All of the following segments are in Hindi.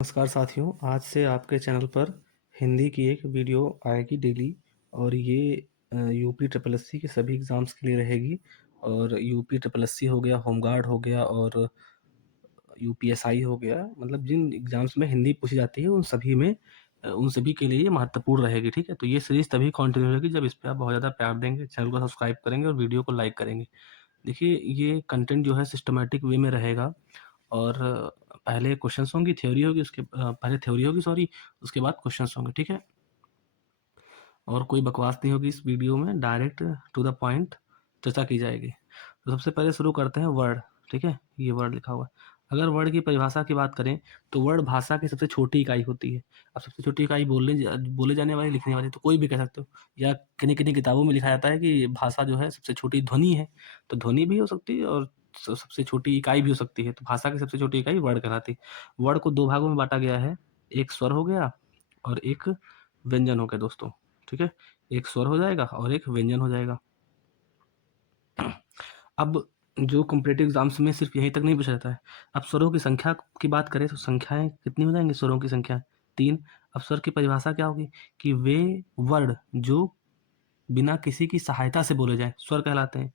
नमस्कार साथियों, आज से आपके चैनल पर हिंदी की एक वीडियो आएगी डेली। और ये यूपी ट्रिपल एससी के सभी एग्ज़ाम्स के लिए रहेगी। और यूपी ट्रिपल एससी हो गया, होमगार्ड हो गया और यूपीएसआई हो गया, मतलब जिन एग्ज़ाम्स में हिंदी पूछी जाती है उन सभी के लिए ये महत्वपूर्ण रहेगी। ठीक है, तो ये सीरीज़ तभी कंटिन्यू रहेगी जब इस पे आप बहुत ज़्यादा प्यार देंगे, चैनल को सब्सक्राइब करेंगे और वीडियो को लाइक करेंगे। देखिए, ये कंटेंट जो है सिस्टमैटिक वे में रहेगा। और पहले क्वेश्चंस होंगी, थ्योरी होगी, पहले थ्योरी होगी सॉरी, उसके बाद क्वेश्चंस होंगे। ठीक है, और कोई बकवास नहीं होगी इस वीडियो में, डायरेक्ट टू द पॉइंट चर्चा की जाएगी। तो सबसे पहले शुरू करते हैं वर्ड। ठीक है, ये वर्ड लिखा हुआ है। अगर वर्ड की परिभाषा की बात करें तो वर्ड भाषा की सबसे छोटी इकाई होती है। अब सबसे छोटी इकाई बोले जाने वाली, लिखने वाली, तो कोई भी कह सकते हो। या किन्हीं किन्हीं किताबों में लिखा जाता है कि भाषा जो है सबसे छोटी ध्वनि है। तो ध्वनि भी हो सकती है और सबसे छोटी इकाई भी हो सकती है। तो भाषा की सबसे छोटी इकाई वर्ड कहलाती है। वर्ड को दो भागों में बांटा गया है, एक स्वर हो गया और एक व्यंजन हो गया दोस्तों। ठीक है, एक स्वर हो जाएगा और एक व्यंजन हो जाएगा। अब जो कॉम्पिटिटिव एग्जाम्स में सिर्फ यहीं तक नहीं पूछा जाता है। अब स्वरों की संख्या की बात करें तो संख्याएं कितनी हो जाएंगी? स्वरों की संख्या 3। अब स्वर की परिभाषा क्या होगी कि वे वर्ड जो बिना किसी की सहायता से बोले जाएं स्वर कहलाते हैं।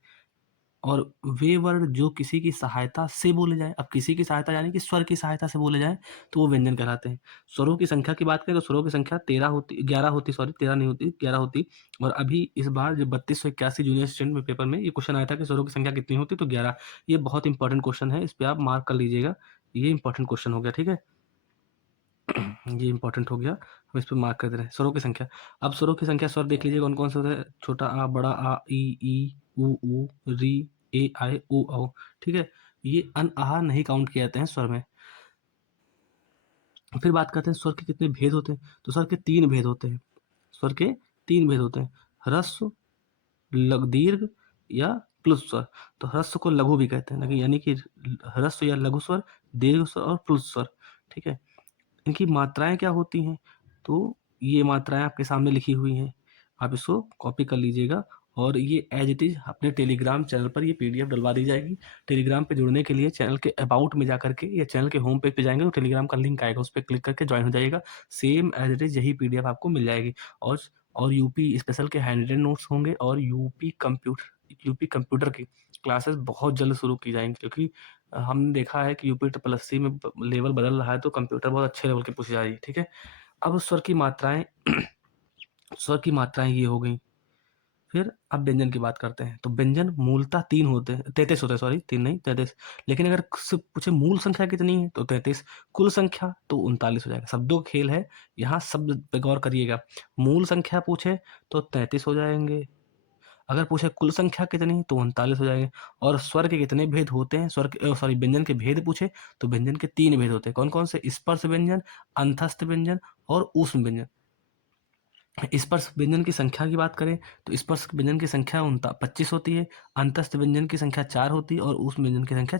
और वे वर्ड जो किसी की सहायता से बोले जाएं, अब किसी की सहायता यानी कि स्वर की सहायता से बोले जाएं, तो वो व्यंजन कहलाते हैं। स्वरों की संख्या की बात करें तो स्वरों की संख्या 11 होती, सॉरी 13 नहीं होती, 11 होती। और अभी इस बार जो 3281 जूनियर स्टूडेंट में पेपर में ये क्वेश्चन आया था कि स्वरों की संख्या कितनी होती, तो 11। ये बहुत इंपॉर्टेंट क्वेश्चन है, इस पर आप मार्क कर लीजिएगा। ये इंपॉर्टेंट क्वेश्चन हो गया। ठीक है, ये इंपॉर्टेंट हो गया, हम इस पर मार्क कर दे रहे हैं। स्वरों की संख्या, अब स्वरों की संख्या स्वर देख लीजिए कौन कौन से होते हैं। छोटा आ, बड़ा आ, ई उ री, ए आई ओ औ। ठीक है, ये अन आहा नहीं काउंट किए जाते हैं स्वर में। फिर बात करते हैं स्वर के कितने भेद होते हैं। तो स्वर के 3 भेद होते हैं। स्वर के 3 भेद होते हैं, ह्रस्व, दीर्घ या प्लुत स्वर। तो ह्रस्व को लघु भी कहते हैं, यानी कि ह्रस्व या लघु स्वर, दीर्घ स्वर और प्लुत स्वर। ठीक है, इनकी मात्राएं क्या होती हैं? तो ये मात्राएं आपके सामने लिखी हुई हैं, आप इसको कॉपी कर लीजिएगा। और ये एज इट इज़ अपने टेलीग्राम चैनल पर ये पीडीएफ डलवा दी जाएगी। टेलीग्राम पे जुड़ने के लिए चैनल के अबाउट में जाकर के या चैनल के होम पेज पे जाएंगे तो टेलीग्राम का लिंक आएगा, उस पर क्लिक करके ज्वाइन हो जाइएगा। सेम एज इट इज़ यही पीडीएफ आपको मिल जाएगी। और यूपी स्पेशल के हैंड रिटन नोट्स होंगे और यूपी कंप्यूटर की क्लासेस बहुत जल्द शुरू की जाएंगी, क्योंकि हमने देखा है कि यूपी ट्रिपल एससी में लेवल बदल रहा है, तो कंप्यूटर बहुत अच्छे लेवल की पूछी जा रही है। ठीक है, अब स्वर की मात्राएं स्वर की मात्राएं ये हो गई। फिर अब व्यंजन की बात करते हैं। तो व्यंजन मूलतः 3 होते हैं, 33 होते हैं, सॉरी 3 नहीं 33। लेकिन अगर सिर्फ पूछे मूल संख्या कितनी है तो 33, कुल संख्या तो 39 हो जाएगा। शब्दों का खेल है, यहाँ शब्द पे गौर करिएगा। मूल संख्या पूछे तो 33 हो जाएंगे, अगर पूछे कुल संख्या कितनी तो 39 हो जाएंगे। और स्वर के कितने भेद होते हैं, व्यंजन के भेद पूछे तो व्यंजन के 3 भेद होते हैं। कौन कौन से? स्पर्श व्यंजन, अंतस्थ व्यंजन और ऊष्म व्यंजन। स्पर्श व्यंजन की संख्या की बात करें तो स्पर्श व्यंजन की संख्या 25 होती है, अंतस्थ व्यंजन की संख्या 4 होती है और ऊष्म व्यंजन की संख्या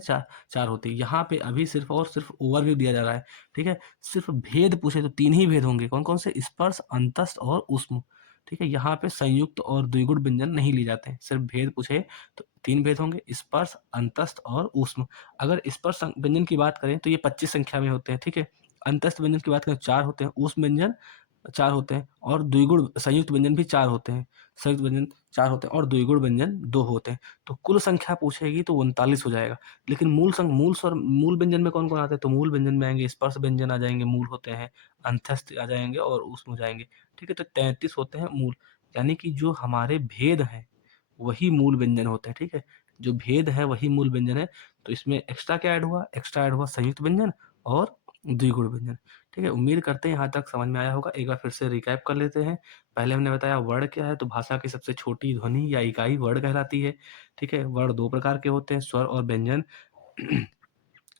4 होती है। यहाँ पे अभी सिर्फ और सिर्फ ओवरव्यू दिया जा रहा है। ठीक है, सिर्फ भेद पूछे तो 3 ही भेद होंगे। कौन कौन से? स्पर्श, अंतस्थ और ऊष्म। ठीक है, यहाँ पे संयुक्त और द्विगुण व्यंजन नहीं लिए जाते हैं। सिर्फ भेद पूछे तो 3 भेद होंगे, स्पर्श, अंतस्थ और ऊष्म। अगर स्पर्श व्यंजन की बात करें तो ये 25 संख्या में होते हैं। ठीक है, अंतस्थ व्यंजन की बात करें तो 4 होते हैं, ऊष्म व्यंजन 4 होते हैं और द्विगुण संयुक्त व्यंजन भी 4 होते हैं। संयुक्त व्यंजन 4 होते हैं और द्विगुण व्यंजन 2 होते हैं। तो कुल संख्या पूछेगी तो 39 हो जाएगा। लेकिन मूल व्यंजन में कौन कौन आते हैं? तो मूल व्यंजन में आएंगे स्पर्श व्यंजन आ जाएंगे, मूल होते हैं, अंतस्थ आ जाएंगे और ऊष्म हो जाएंगे। ठीक है, तो 33 होते हैं मूल, यानी कि जो हमारे भेद हैं वही मूल व्यंजन होते हैं। ठीक है, जो भेद है वही मूल व्यंजन है। तो इसमें एक्स्ट्रा क्या ऐड हुआ? एक्स्ट्रा ऐड हुआ संयुक्त व्यंजन और द्विगुण व्यंजन। ठीक है, उम्मीद करते हैं यहाँ तक समझ में आया होगा। एक बार फिर से रिकैप कर लेते हैं। पहले हमने बताया वर्ड क्या है, तो भाषा की सबसे छोटी ध्वनि या इकाई वर्ड कहलाती है। ठीक है, वर्ड 2 प्रकार के होते हैं, स्वर और व्यंजन।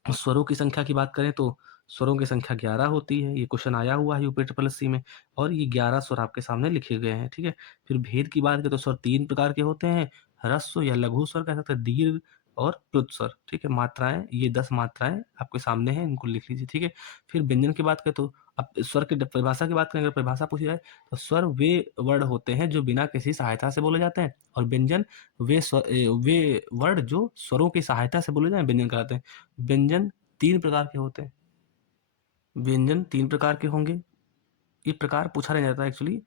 स्वरों की संख्या की बात करें तो स्वरों की संख्या 11 होती है। ये क्वेश्चन आया हुआ है यूपी ट्रिपल एससी में और ये 11 स्वर आपके सामने लिखे गए हैं। ठीक है, फिर भेद की बात करें तो स्वर 3 प्रकार के होते हैं, ह्रस्व या लघु स्वर कह सकते हैं, दीर्घ और प्लुत स्वर। ठीक है, मात्राएं ये 10 मात्राएं आपके सामने हैं, इनको लिख लीजिए। ठीक है, फिर व्यंजन की बात करें तो अब स्वर की परिभाषा की बात करें, अगर परिभाषा पूछी जाए तो स्वर वे वर्ड होते हैं जो बिना किसी सहायता से बोले जाते हैं, और व्यंजन वे वर्ड जो स्वरों की सहायता से बोले जाए व्यंजन कहलाते हैं। व्यंजन 3 प्रकार के होते हैं। व्यंजन 3 प्रकार के होंगे। ये प्रकार पूछा नहीं जाता एक्चुअली।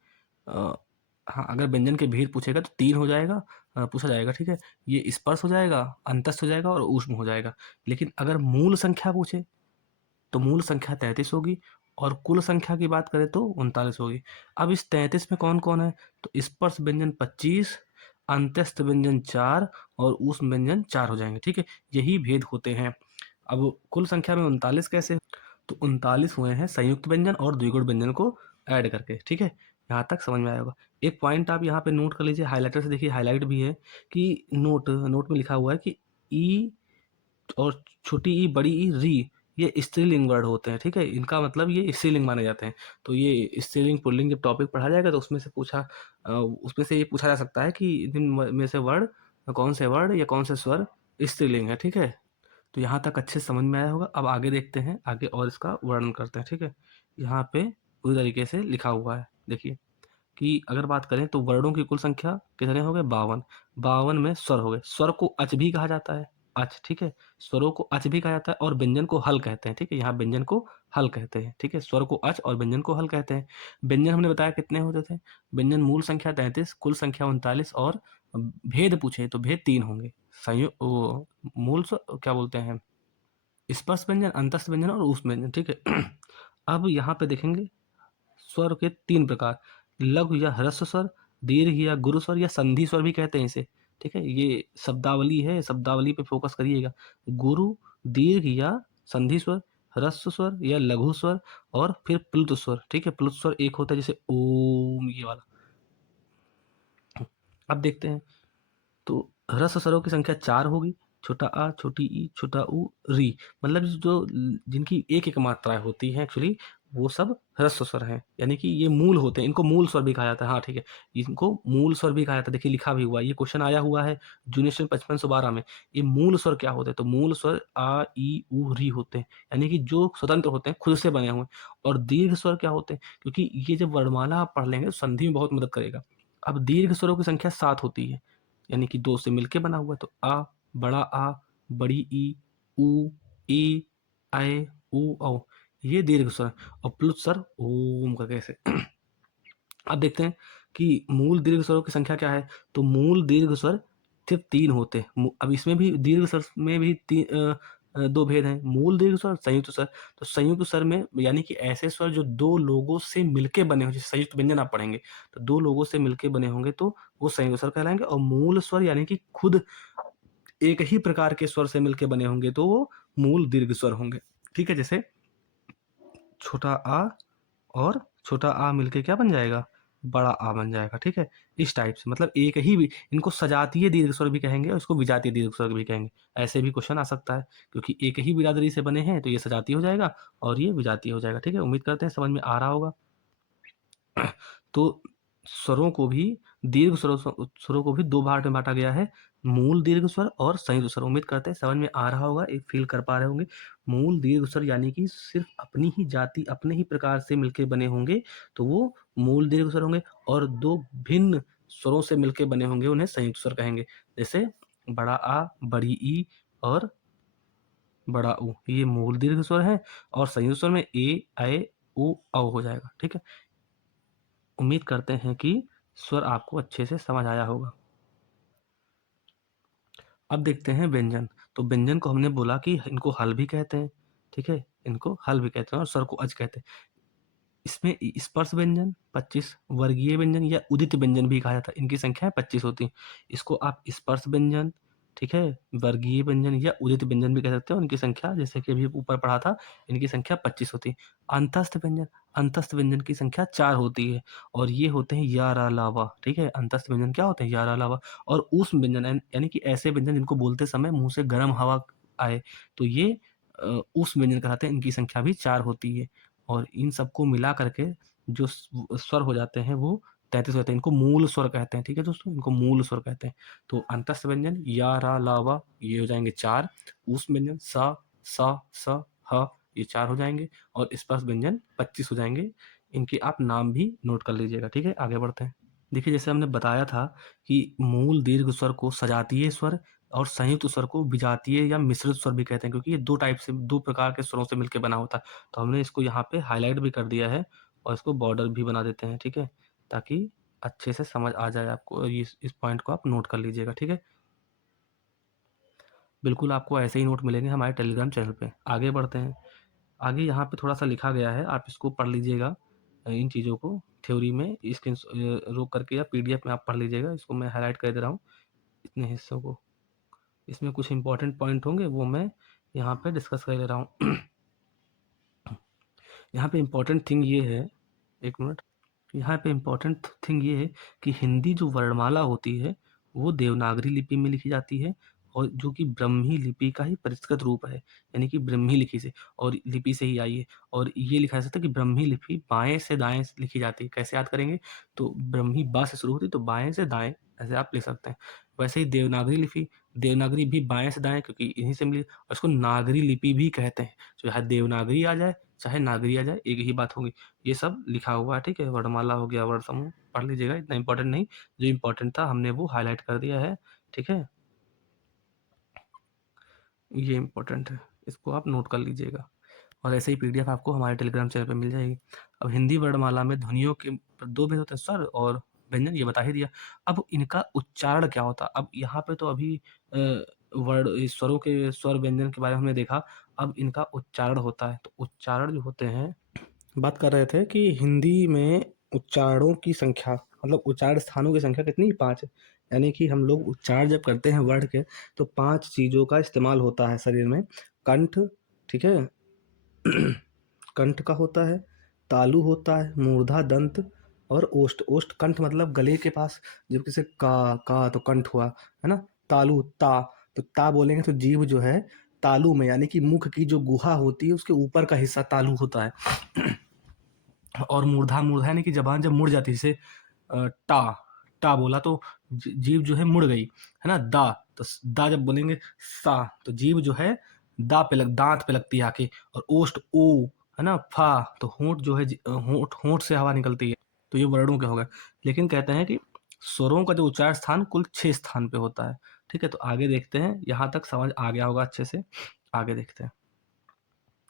हाँ, अगर व्यंजन के भेद पूछेगा तो 3 हो जाएगा, पूछा जाएगा, ठीक है? ये स्पर्श हो जाएगा, अंतस्थ हो जाएगा और ऊष्म हो जाएगा। लेकिन अगर मूल संख्या पूछे तो मूल संख्या 33 होगी और कुल संख्या की बात करें तो 39 होगी। अब इस 33 में कौन-कौन है? तो स्पर्श व्यंजन 25, अंत्यस्थ व्यंजन 4 और ऊष्म व्यंजन 4 हो जाएंगे, ठीक है? यही भेद होते हैं। अब कुल संख्या में 39 कैसे? तो 39 हुए हैं संयुक्त व्यंजन और द्विगुण व्यंजन को ऐड करके, ठीक है? यहाँ तक समझ में आया होगा। एक पॉइंट आप यहाँ पे नोट कर लीजिए, हाइलाइटर से देखिए, हाईलाइट भी है कि नोट में लिखा हुआ है कि ई और छोटी ई, बड़ी ई, री, ये स्त्रीलिंग वर्ड होते हैं, ठीक है? इनका मतलब ये स्त्रीलिंग माने जाते हैं। तो ये स्त्रीलिंग पुल्लिंग जब टॉपिक पढ़ा जाएगा तो उसमें से ये पूछा जा सकता है कि इन में से वर्ड कौन से वर्ड या कौन से स्वर स्त्रीलिंग है, ठीक है? तो यहाँ तक अच्छे से समझ में आया होगा। अब आगे देखते हैं, आगे और इसका वर्णन करते हैं, ठीक है? यहाँ पे पूरी तरीके से लिखा हुआ है, देखिए कि अगर बात करें तो वर्णों की कुल संख्या कितने हो गए? 52। 52 में स्वर हो गए। स्वर को अच भी कहा जाता है, अच, ठीक है? स्वरों को अच भी कहा जाता है और व्यंजन को हल कहते हैं, ठीक है? यहाँ व्यंजन को हल कहते हैं, ठीक है? स्वर को अच और व्यंजन को हल कहते हैं। व्यंजन हमने बताया कितने होते थे? व्यंजन मूल संख्या 33, कुल संख्या 39 और भेद पूछे तो भेद 3 होंगे। मूल क्या बोलते हैं, स्पर्श व्यंजन, अंतस्थ व्यंजन और ऊष्म व्यंजन, ठीक है? अब यहाँ पे देखेंगे स्वर के 3 प्रकार, लघु या ह्रस्व स्वर, दीर्घ या गुरु स्वर या संधि स्वर भी कहते हैं इसे, ठीक है? ये शब्दावली है, शब्दावली पे फोकस करिएगा। गुरु, दीर्घ या संधि स्वर, ह्रस्व स्वर या लघु स्वर और फिर प्लुत स्वर, ठीक है? प्लुत स्वर एक होता है जैसे ओम, ये वाला। अब देखते हैं, तो ह्रस्व स्वरों की संख्या 4 होगी। छोटा आ, छोटी ई, छोटा ऊ, री, मतलब जिनकी एक एक मात्राएं होती हैं एक्चुअली, वो सब ह्रस्व स्वर हैं, यानी कि ये मूल होते हैं। इनको मूल स्वर भी कहा जाता है, हाँ ठीक है, इनको मूल स्वर भी कहा जाता है। देखिए लिखा भी हुआ है, ये क्वेश्चन आया हुआ है जूनियर 5512 में। ये मूल स्वर क्या होते हैं? तो मूल स्वर आ, ई, ऊ, री होते हैं, यानी कि जो स्वतंत्र होते हैं, खुद से बने हुए। और दीर्घ स्वर क्या होते हैं? क्योंकि ये जब वर्णमाला आप पढ़ लेंगे तो संधि में बहुत मदद करेगा। अब दीर्घ स्वरों की संख्या 7 होती है, यानी कि 2 से मिलके बना हुआ है। तो आ, बड़ा आ, बड़ी ई, ऊ, ई, आए, ऊ, औ, ये दीर्घ स्वर। और प्लुत स्वर ओम का कैसे? अब देखते हैं कि मूल दीर्घ स्वरों की संख्या क्या है। तो मूल दीर्घ स्वर सिर्फ 3 होते हैं। अब इसमें भी दीर्घ स्वर में भी 2 भेद हैं, मूल दीर्घ स्वर, संयुक्त स्वर। तो संयुक्त स्वर में यानी कि ऐसे स्वर जो 2 लोगों से मिलके बने हों, जैसे संयुक्त व्यंजन आप पढ़ेंगे तो 2 लोगों से मिलके बने होंगे तो वो संयुक्त स्वर कहलाएंगे। और मूल स्वर यानी कि खुद एक ही प्रकार के स्वर से मिलके बने होंगे तो वो मूल दीर्घ स्वर होंगे, ठीक है? जैसे छोटा आ और छोटा आ मिलके क्या बन जाएगा? बड़ा आ बन जाएगा, ठीक है? इस टाइप से, मतलब एक ही भी, इनको सजातीय दीर्घ स्वर भी कहेंगे और इसको विजातीय दीर्घ स्वर भी कहेंगे। ऐसे भी क्वेश्चन आ सकता है, क्योंकि एक ही बिरादरी से बने हैं तो ये सजातीय हो जाएगा और ये विजातीय हो जाएगा, ठीक है? उम्मीद करते हैं समझ में आ रहा होगा। तो स्वरों को भी स्वरों को भी 2 भाग में बाँटा गया है, मूल दीर्घ स्वर और संयुक्त स्वर। उम्मीद करते हैं समझ में आ रहा होगा, एक फ़ील कर पा रहे होंगे। मूल दीर्घ स्वर यानी कि सिर्फ़ अपनी ही जाति, अपने ही प्रकार से मिलके बने होंगे, तो वो मूल दीर्घ स्वर होंगे। और 2 भिन्न स्वरों से मिलके बने होंगे, उन्हें संयुक्त स्वर कहेंगे। जैसे बड़ा आ, बड़ी ई और बड़ा ऊ, ये मूल दीर्घ स्वर हैं और संयुक्त स्वर में ए, ऐ, ओ, औ हो जाएगा, ठीक है? उम्मीद करते हैं कि स्वर आपको अच्छे से समझ आया होगा। अब देखते हैं व्यंजन। तो व्यंजन को हमने बोला कि इनको हल भी कहते हैं, ठीक है? इनको हल भी कहते हैं और स्वर को अज कहते हैं। इसमें स्पर्श व्यंजन 25, वर्गीय व्यंजन या उदित व्यंजन भी कहा जाता है, इनकी संख्या 25 होती है। इसको आप स्पर्श व्यंजन, ठीक है, वर्गीय व्यंजन या उदित व्यंजन भी कह सकते हो। उनकी संख्या जैसे कि अभी ऊपर पढ़ा था, इनकी संख्या 25 होती है। अंतस्थ व्यंजन की संख्या 4 होती है और ये होते हैं या, रा, ला, वा, ठीक है? अंतस्थ व्यंजन क्या होते हैं? या, रा, ला, वा। और ऊष्म व्यंजन यानी कि ऐसे व्यंजन जिनको बोलते समय मुंह से गर्म हवा आए, तो ये ऊष्म व्यंजन कहलाते हैं। इनकी संख्या भी 4 होती है और इन सबको मिला करके जो स्वर हो जाते हैं वो 33 होते हैं। इनको मूल स्वर कहते हैं, ठीक है दोस्तों? इनको मूल स्वर कहते हैं। तो अंतस्थ व्यंजन या, रा, ला, वा, ये हो जाएंगे 4। ऊष्म व्यंजन सा, स, ह, ये 4 हो जाएंगे और स्पर्श व्यंजन 25 हो जाएंगे। इनके आप नाम भी नोट कर लीजिएगा, ठीक है? आगे बढ़ते हैं। देखिए जैसे हमने बताया था कि मूल दीर्घ स्वर को सजातीय स्वर, और संयुक्त स्वर को विजातीय या मिश्रित स्वर भी कहते हैं, क्योंकि ये 2 टाइप से 2 प्रकार के स्वरों से मिलके बना होता है। तो हमने इसको यहाँ पे हाइलाइट भी कर दिया है और इसको बॉर्डर भी बना देते हैं, ठीक है? ताकि अच्छे से समझ आ जाए आपको, और इस पॉइंट को आप नोट कर लीजिएगा, ठीक है? बिल्कुल आपको ऐसे ही नोट मिलेंगे हमारे टेलीग्राम चैनल पे। आगे बढ़ते हैं। आगे यहाँ पे थोड़ा-सा लिखा गया है, आप इसको पढ़ लीजिएगा इन चीज़ों को थ्योरी में रोक करके या पीडीएफ में आप पढ़ लीजिएगा। इसको मैं हाइलाइट कर दे रहा हूँ, इतने हिस्सों को। इसमें कुछ इंपॉर्टेंट पॉइंट होंगे, वो मैं यहाँ पे डिस्कस कर ले रहा हूँ। यहाँ पे इम्पोर्टेंट थिंग ये है, 1 मिनट। यहाँ पे इम्पोर्टेंट थिंग ये है कि हिंदी जो वर्णमाला होती है, वो देवनागरी लिपि में लिखी जाती है, और जो कि ब्रह्मी लिपि का ही परिष्कृत रूप है, यानी कि ब्रह्मी लिपि से और लिपि से ही आई है। और ये लिखा जा सकता है कि ब्रह्मी लिपि बाएँ से दाएँ लिखी जाती है। कैसे याद करेंगे? तो ब्रह्मी बा से शुरू होती है, तो बाएँ से दाएँ ऐसे आप लिख सकते हैं। वैसे ही देवनागरी लिपि, देवनागरी भी बाएँ से दाएँ, क्योंकि इन्हीं से मिली, और इसको नागरी लिपि भी कहते हैं। चाहे देवनागरी आ जाए, चाहे नागरी आ जाए, एक ही बात होगी। ये सब लिखा हुआ है, ठीक है? वर्णमाला हो गया, वर्ण समूह पढ़ लीजिएगा, इतना इम्पोर्टेंट नहीं। जो इम्पोर्टेंट था हमने वो हाइलाइट कर दिया है, ठीक है? ये इम्पोर्टेंट है, इसको आप नोट कर लीजिएगा, और ऐसे ही पीडीएफ आपको हमारे टेलीग्राम चैनल पे मिल जाएगी। अब हिंदी वर्णमाला में ध्वनियों के 2 भेद होते हैं, स्वर और व्यंजन, ये बता ही दिया। अब इनका उच्चारण क्या होता है? अब यहाँ पे तो अभी इस स्वरों के स्वर व्यंजन के बारे में हमने देखा, अब इनका उच्चारण होता है। तो उच्चारण जो होते हैं, बात कर रहे थे कि हिंदी में उच्चारणों की संख्या, मतलब उच्चारण स्थानों की संख्या कितनी? 5 है। यानी कि हम लोग उच्चारण जब करते हैं वर्ड के, तो 5 चीज़ों का इस्तेमाल होता है शरीर में। कंठ, ठीक है? कंठ का होता है, तालु होता है, मूर्धा दंत, और ओष्ठ। ओष्ठ कंठ मतलब गले के पास, जब किसी का तो कंठ हुआ, है ना? तालु ता, तो ता बोलेंगे तो जीभ जो है तालु में, यानी कि मुख की जो गुहा होती है उसके ऊपर का हिस्सा तालु होता है। और मूर्धा, मूर्धा यानी कि जबान जब मुड़ जाती है, जैसे टा, टा बोला तो जीभ जो है मुड़ गई, है ना? दा, तो दा जब बोलेंगे सा, तो जीभ जो है दा पे दांत पे लगती है आके। और ओष्ठ ओ, है ना? फा, तो होंठ जो है होंठ होंठ से हवा निकलती है। तो ये वर्णों के हो गए। लेकिन कहते हैं कि स्वरों का जो उच्चारण स्थान कुल 6 स्थान पे होता है, ठीक है? तो आगे देखते हैं, यहाँ तक समझ आ गया होगा अच्छे से। आगे देखते हैं।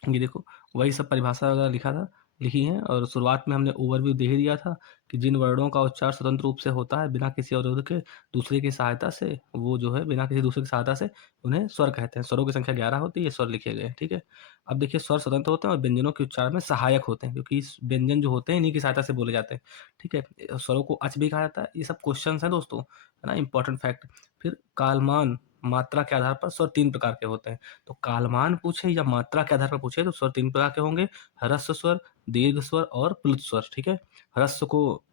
ये देखो, वही सब परिभाषा वगैरह लिखी हैं, और शुरुआत में हमने ओवरव्यू दे ही दिया था कि जिन वर्णों का उच्चार स्वतंत्र रूप से होता है बिना किसी अवरोध के, दूसरे की सहायता से, वो जो है बिना किसी दूसरे की सहायता से, उन्हें स्वर कहते हैं। स्वरों की संख्या 11 होती है, ये स्वर लिखे गए हैं, ठीक है? अब देखिए, स्वर स्वतंत्र होते हैं और व्यंजनों के उच्चारण में सहायक होते हैं, क्योंकि इस व्यंजन जो होते हैं इन्हीं की सहायता से बोले जाते हैं, ठीक है? स्वरों को अच भी कहा जाता है। ये सब क्वेश्चन है दोस्तों, है ना? Important fact. फिर कालमान, मात्रा के आधार पर स्वर 3 प्रकार के होते हैं। तो कालमान पूछे या मात्रा के आधार पर पूछे, तो स्वर 3 प्रकार के होंगे: ह्रस्व स्वर, दीर्घ स्वर और प्लुत स्वर, ठीक है? ह्रस्व को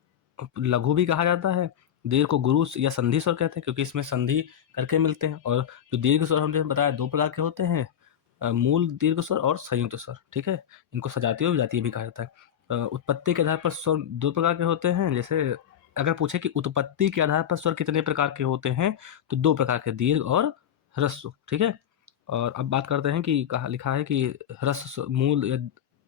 लघु भी कहा जाता है, दीर्घ को गुरु या संधि स्वर कहते हैं, क्योंकि इसमें संधि करके मिलते हैं। और जो दीर्घ स्वर हमने बताया 2 प्रकार के होते हैं, मूल दीर्घ स्वर और संयुक्त स्वर, ठीक है? इनको सजातीय और विजातीय भी कहा जाता है। उत्पत्ति के आधार पर स्वर 2 प्रकार के होते हैं। जैसे अगर पूछे कि उत्पत्ति के आधार पर स्वर कितने प्रकार के होते हैं, तो 2 प्रकार के, दीर्घ और ह्रस्व, ठीक है? और अब बात करते हैं कि कहा लिखा है कि ह्रस्व मूल या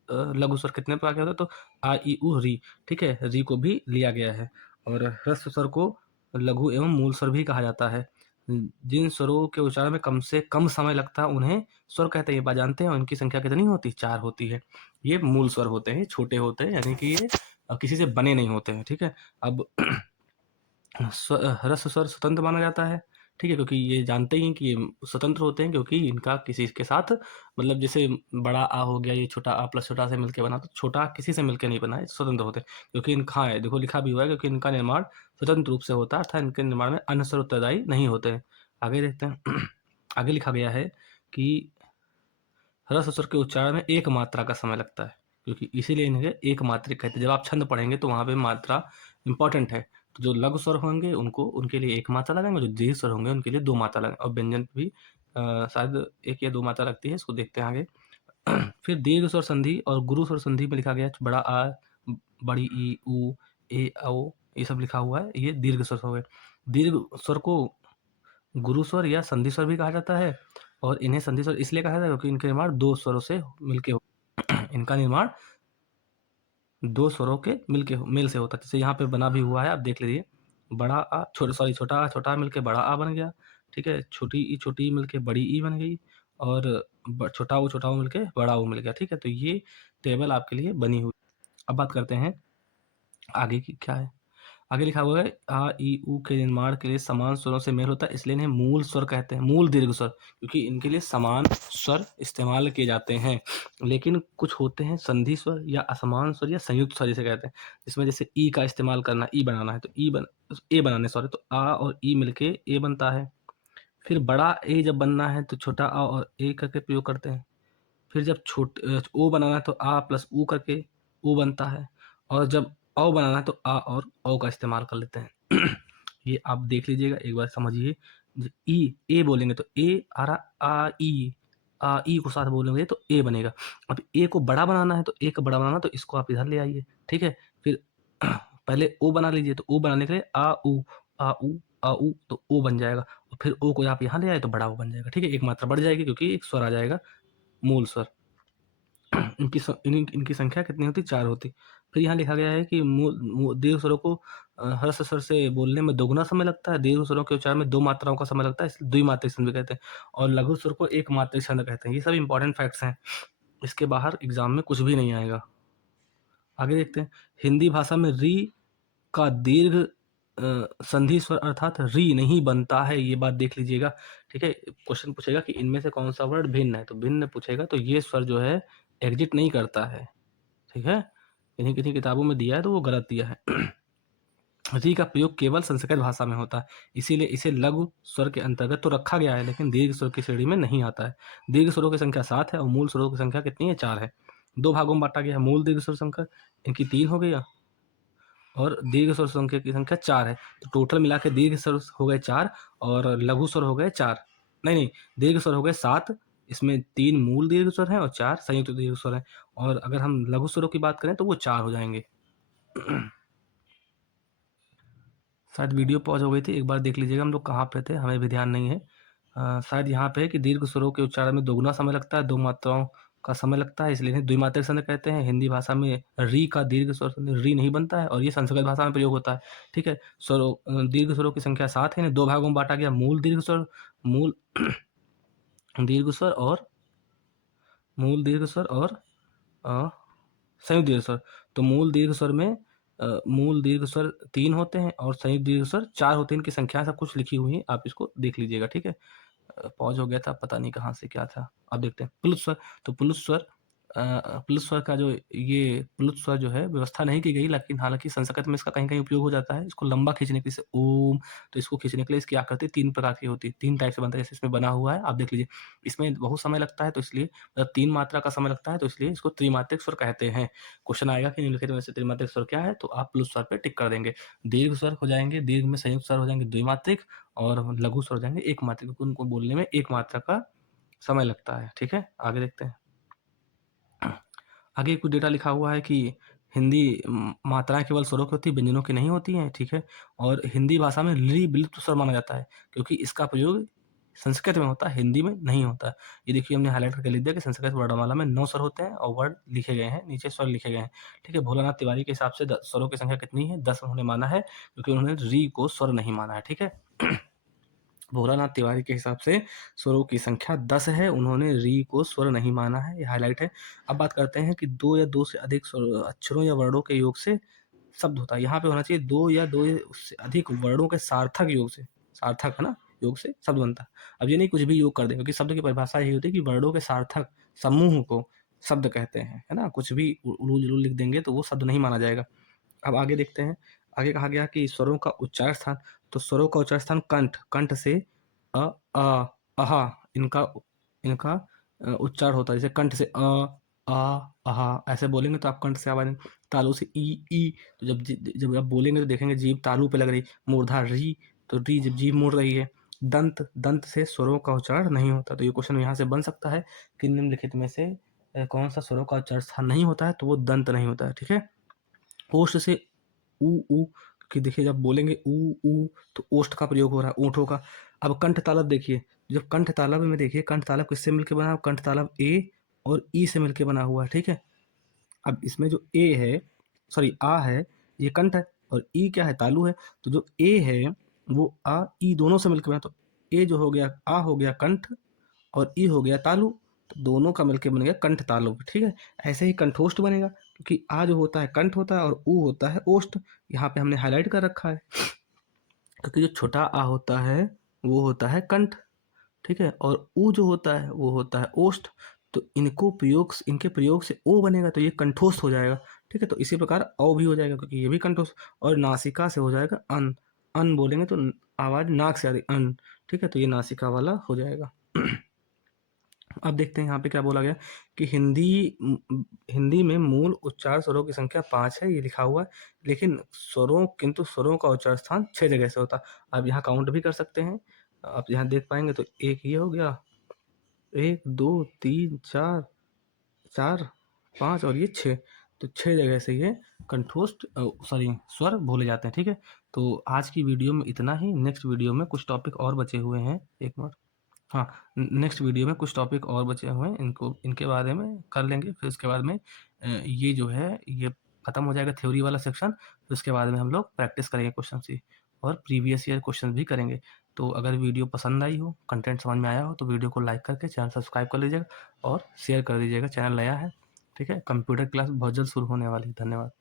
लघु स्वर कितने प्रकार के होते हैं, तो आ ई उ री, ठीक है? री को भी लिया गया है। और ह्रस्व स्वर को लघु एवं मूल स्वर भी कहा जाता है। जिन स्वरों के उच्चारण में कम से कम समय लगता है उन्हें स्वर कहते हैं। ये बात जानते हैं? और इनकी संख्या कितनी होती है? 4 होती है। ये मूल स्वर होते हैं, छोटे होते हैं, यानी कि ये किसी से बने नहीं होते हैं, ठीक है? अब ह्रस्व स्वर स्वतंत्र माना जाता है, ठीक है? क्योंकि ये जानते ही हैं कि ये स्वतंत्र होते हैं, क्योंकि इनका किसी के साथ, मतलब जैसे बड़ा आ हो गया, ये छोटा आ प्लस छोटा से मिलके बना, तो छोटा किसी से मिलके नहीं बना है, स्वतंत्र होते हैं। क्योंकि इनका है, देखो लिखा भी हुआ है, क्योंकि इनका निर्माण स्वतंत्र रूप से होता है, अर्थात इनके निर्माण में अन्य स्वर उत्तरदायी नहीं होते हैं। आगे देखते हैं। आगे लिखा गया है कि ह्रस्व स्वर के उच्चारण में एक मात्रा का समय लगता है, क्योंकि इसीलिए इन्हें एक मात्रिक कहते हैं। जब आप छंद पढ़ेंगे तो वहाँ पे मात्रा इंपॉर्टेंट है। तो जो लघु स्वर होंगे उनको, उनके लिए 1 मात्रा लगेंगे, जो दीर्घ स्वर होंगे उनके लिए 2 मात्रा लगेंगे, और व्यंजन पे भी शायद 1 या 2 मात्रा लगती है। इसको देखते हैं आगे। फिर दीर्घ स्वर संधि और गुरु स्वर संधि में लिखा गया है बड़ा आ, बड़ी ई, उ, ए, औ, ये सब लिखा हुआ है, ये दीर्घ स्वर हो गए। दीर्घ स्वर को गुरु स्वर या संधि स्वर भी कहा जाता है, और इन्हें संधि स्वर इसलिए कहा जाता है क्योंकि इनका निर्माण 2 स्वरों से मिलके इनका निर्माण 2 स्वरों के मेल से होता है। जैसे यहाँ पे बना भी हुआ है, आप देख लीजिए। बड़ा आ, छोटा आ मिलके बड़ा आ बन गया, ठीक है, छोटी ई मिलके बड़ी ई बन गई और छोटा ओ मिलके बड़ा ओ मिल गया, ठीक है। तो ये टेबल आपके लिए बनी हुई। अब बात करते हैं आगे की क्या है। आगे लिखा हुआ है आ ई उ के निर्माण के लिए समान स्वरों से मेल होता है, इसलिए इन्हें मूल स्वर कहते हैं, मूल दीर्घ स्वर, क्योंकि इनके लिए समान स्वर इस्तेमाल किए जाते हैं। लेकिन कुछ होते हैं संधि स्वर या असमान स्वर या संयुक्त स्वर जिसे कहते हैं, जिसमें जैसे ई का इस्तेमाल करना, ई बनाना है तो ए बनाने सॉरी तो आ और ई मिलके ए बनता है। फिर बड़ा ए जब बनना है तो छोटा आ और ए करके प्रयोग करते हैं। फिर जब ओ बनाना है तो आ प्लस ऊ करके ऊ बनता है, और जब औ बनाना है तो आ और औ का इस्तेमाल कर लेते हैं। ये आप देख लीजिएगा एक बार समझिए। ई ए बोलेंगे तो ए आ रहा आ ई को साथ बोलेंगे तो ए बनेगा। अब ए को बड़ा बनाना है तो ए का बड़ा बनाना तो इसको आप इधर ले आइए, ठीक है। फिर पहले ओ बना लीजिए तो ओ बनाने के लिए आ ऊ तो ओ बन जाएगा, और फिर ओ को आप यहाँ ले आए तो बड़ा ओ बन जाएगा, ठीक है। एक मात्रा बढ़ जाएगी क्योंकि एक स्वर आ जाएगा, मूल स्वर। इनकी संख्या कितनी होती? 4 होती। फिर यहाँ लिखा गया है कि दीर्घ स्वरों को ह्रस्व स्वर से बोलने में दोगुना समय लगता है, दीर्घ स्वरों के उच्चारण में 2 मात्राओं का समय लगता है, इसलिए द्विमात्रिक छंद भी कहते हैं, और लघु स्वर को एक मात्रिक छंद कहते हैं। ये सब इंपॉर्टेंट फैक्ट्स हैं, इसके बाहर एग्जाम में कुछ भी नहीं आएगा। आगे देखते हैं। हिंदी भाषा में री का दीर्घ संधि स्वर अर्थात री नहीं बनता है, ये बात देख लीजिएगा, ठीक है। क्वेश्चन पूछेगा कि इनमें से कौन सा वर्ड भिन्न है, तो भिन्न पूछेगा तो ये स्वर जो है एग्जिट नहीं करता है, ठीक है। किन्हीं किन्हीं किताबों में दिया है तो वो गलत दिया है। री का प्रयोग केवल संस्कृत भाषा में होता है, इसीलिए इसे लघु स्वर के अंतर्गत तो रखा गया है, लेकिन दीर्घ स्वर की श्रेणी में नहीं आता है। दीर्घ स्वरों की संख्या 7 है और मूल स्वरों की संख्या कितनी है? 4 है। 2 भागों में बांटा गया है मूल दीर्घ स्वर संख्या, इनकी 3 हो गई और दीर्घ स्वर संख्या की संख्या 4 है। तो टोटल मिला के दीर्घ स्वर हो गए 4 और लघु स्वर हो गए 4, नहीं दीर्घ स्वर हो गए 7, इसमें 3 मूल दीर्घ स्वर हैं और 4 संयुक्त दीर्घ स्वर हैं। और अगर हम लघु स्वरों की बात करें तो वो 4 हो जाएंगे। शायद वीडियो पॉज हो गई थी, एक बार देख लीजिएगा हम लोग कहाँ पे थे, हमें भी ध्यान नहीं है। शायद यहाँ पे है कि दीर्घ स्वरों के उच्चारण में दोगुना समय लगता है, 2 मात्राओं का समय लगता है, इसलिए इन्हें द्विमात्रिक संधि कहते हैं। हिंदी भाषा में री का दीर्घ स्वर री नहीं बनता है और ये संस्कृत भाषा में प्रयोग होता है, ठीक है। दीर्घ स्वरों की संख्या 7 है, इन्हें 2 भागों में बांटा गया, मूल दीर्घ स्वर, मूल दीर्घ स्वर और मूल दीर्घ स्वर और संयुक्त दीर्घ स्वर। तो मूल दीर्घ स्वर में मूल दीर्घ स्वर 3 होते हैं और संयुक्त दीर्घ स्वर 4 होते हैं। इनकी संख्या सब कुछ लिखी हुई है, आप इसको देख लीजिएगा, ठीक है। पॉज हो गया था, पता नहीं कहाँ से क्या था। अब देखते हैं प्लुत स्वर। तो प्लुत स्वर का जो ये प्लुत स्वर जो है व्यवस्था नहीं की गई, लेकिन हालांकि संस्कृत में इसका कहीं कहीं उपयोग हो जाता है। इसको लंबा खींचने के लिए, जैसे ओम, तो इसको खींचने के लिए इसकी आकृति 3 प्रकार की होती है, 3 टाइप से बनता है, जैसे इसमें बना हुआ है, आप देख लीजिए। इसमें बहुत समय लगता है तो इसलिए 3 मात्रा का समय लगता है, तो इसलिए इसको त्रिमात्रिक स्वर कहते हैं। क्वेश्चन आएगा कि निम्नलिखित में से त्रिमात्रिक स्वर क्या है, तो आप प्लुत स्वर पे टिक कर देंगे। दीर्घ स्वर हो जाएंगे, दीर्घ में संयुक्त स्वर हो जाएंगे द्विमात्रिक, और लघु स्वर हो जाएंगे एक मात्रा, क्योंकि उनको बोलने में एक मात्रा का समय लगता है, ठीक है। आगे देखते हैं। आगे कुछ डेटा लिखा हुआ है कि हिंदी मात्राएं केवल स्वरों की होती है, व्यंजनों की नहीं होती हैं, ठीक है। और हिंदी भाषा में ली विलुप्त स्वर माना जाता है, क्योंकि इसका प्रयोग संस्कृत में होता है, हिंदी में नहीं होता है। ये देखिए हमने हाईलाइट करके लिख दिया कि संस्कृत वर्णमाला में 9 स्वर होते हैं और वर्ड लिखे गए हैं, नीचे स्वर लिखे गए हैं, ठीक है। भोलानाथ तिवारी के हिसाब से स्वरों की संख्या कितनी है? 10 उन्होंने माना है, क्योंकि उन्होंने री को स्वर नहीं माना है, ठीक है। भोलानाथ तिवारी के हिसाब से स्वरों की संख्या 10 है, उन्होंने री को स्वर नहीं माना है, ये हाईलाइट है। अब बात करते हैं कि 2 या 2 से अधिक अक्षरों या वर्णों के योग से शब्द होता है। यहाँ पे होना चाहिए 2 या 2 से अधिक वर्णों के सार्थक योग से, सार्थक है ना, योग से शब्द बनता है। अब ये नहीं कुछ भी योग कर दें, क्योंकि शब्द की परिभाषा यही होती है कि वर्णों के सार्थक समूह को शब्द कहते हैं, है ना। कुछ भी उलूल जुलूल लिख देंगे तो वो शब्द नहीं माना जाएगा। अब आगे देखते हैं। आगे कहा गया कि स्वरों का उच्चारण स्थान, तो स्वरों का उच्चारण स्थान कंठ से अ आ अहा इनका इनका उच्चारण होता है। जैसे कंठ से आ अहा ऐसे बोलेंगे तो आप कंठ से आवाज, तालु से ई, तो जब आप बोलेंगे तो देखेंगे जीभ तालु पे लग रही, मूर्धा री, तो री जब जीभ मुड़ रही है। दंत से स्वरों का उच्चारण नहीं होता, तो ये क्वेश्चन यहाँ से बन सकता है कि निम्नलिखित में से कौन सा स्वरों का उच्चारण स्थान नहीं होता है, तो वो दंत नहीं होता है, ठीक है। ओष्ठ से ऊ कि देखिए जब बोलेंगे ऊ तो ओष्ठ का प्रयोग हो रहा है, ऊँटों का। अब कंठ तालब देखिए, जब कंठ तालब में देखिए, कंठ तालब किससे मिलकर बना है? कंठ तालब ए और ई से मिलकर बना हुआ है, ठीक है। अब इसमें जो ए है, सॉरी आ है, ये कंठ है, और ई क्या है? तालु है। तो जो ए है वो आ ई दोनों से मिलकर बना, तो ए जो हो गया, आ हो गया कंठ और ई हो गया तालु, तो दोनों का मिलके बन गया कंठ तालु। ठीक है, ऐसे ही कंठोष्ठ बनेगा, क्योंकि आ जो होता है कंठ होता है और ऊ होता है ओष्ठ। यहाँ पे हमने हाईलाइट कर रखा है, क्योंकि जो छोटा आ होता है वो होता है कंठ, ठीक है, और ऊ जो होता है वो होता है ओष्ठ। तो इनके प्रयोग से ओ बनेगा, तो ये कंठोष्ठ हो जाएगा। ठीक है, तो इसी प्रकार औ भी हो जाएगा, क्योंकि ये भी कंठोष्ठ। और नासिका से हो जाएगा अन, अन बोलेंगे तो आवाज नाक से आ रही अन। ठीक है, तो ये नासिका वाला हो जाएगा। अब देखते हैं यहाँ पे क्या बोला गया कि हिंदी में मूल उच्चार स्वरों की संख्या 5 है, ये लिखा हुआ है। लेकिन किंतु स्वरों का उच्चार स्थान 6 जगह से होता है। आप यहाँ काउंट भी कर सकते हैं, आप यहाँ देख पाएंगे। तो एक ये हो गया, 1 2 3 4 4 5 और ये 6, तो 6 जगह से ये कंठोष्ठ सॉरी स्वर बोले जाते हैं। ठीक है, तो आज की वीडियो में इतना ही। नेक्स्ट वीडियो में कुछ टॉपिक और बचे हुए हैं, एक मिनट, हाँ, नेक्स्ट वीडियो में कुछ टॉपिक और बचे हुए हैं, इनके बारे में कर लेंगे। फिर उसके बाद में ये जो है ये ख़त्म हो जाएगा थ्योरी वाला सेक्शन। फिर उसके बाद में हम लोग प्रैक्टिस करेंगे क्वेश्चन की, और प्रीवियस ईयर क्वेश्चन भी करेंगे। तो अगर वीडियो पसंद आई हो, कंटेंट समझ में आया हो, तो वीडियो को लाइक करके चैनल सब्सक्राइब कर लीजिएगा और शेयर कर दीजिएगा। चैनल नया है, ठीक है। कंप्यूटर क्लास बहुत जल्द शुरू होने वाली है। धन्यवाद।